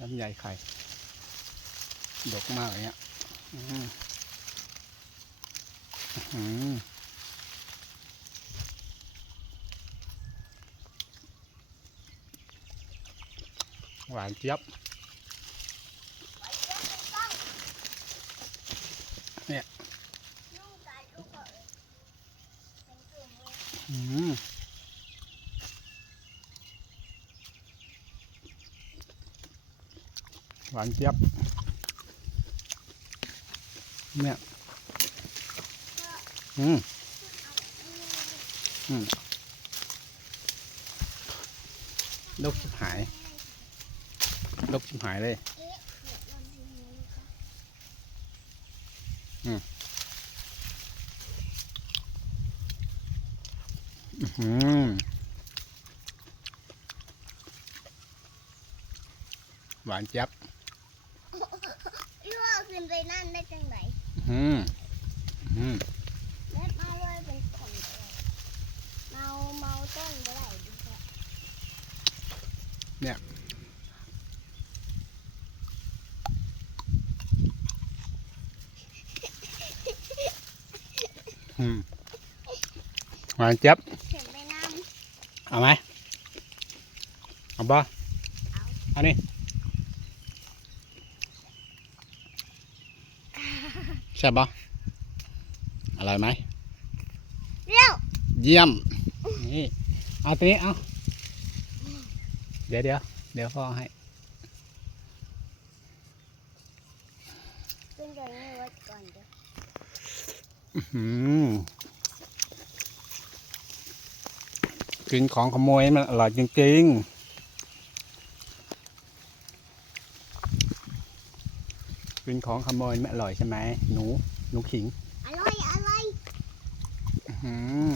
ลำไยไข่ ดกมากเลยเนี่ยอืมอื้อหือหวานเจี๊ยบเนี่ยอืม หวานเจี๊ยบ เนี่ย อืม อืมลกชิบหายลกชิบหายเลย อื้อหือหวานเจี๊ยบ ขึ้นไปนั่นได้จังไหนอื้อหืออื้อหือเล็บมาเลยเป็นคนเลยเมาเมาต้นไปไหนดีกว่าอืมหวานเจี๊ยบขึ้นไปนั่งเอาไหมเอาบ่เอานี่ ใช่บบ่อร่อยไหมเร็วเยี่ยม นี่เอาตัวนี้เอาเดี๋ยวเดี๋ยวเดี๋ยวพ่อให้ขึ้นจากนี้ไว้ก่อนเดี๋ยวอืมกินของขโมยมันอร่อยจริงๆ กินของขโมยไม่อร่อยใช่ไหมหนูหนูขิง อร่อย อร่อย อืม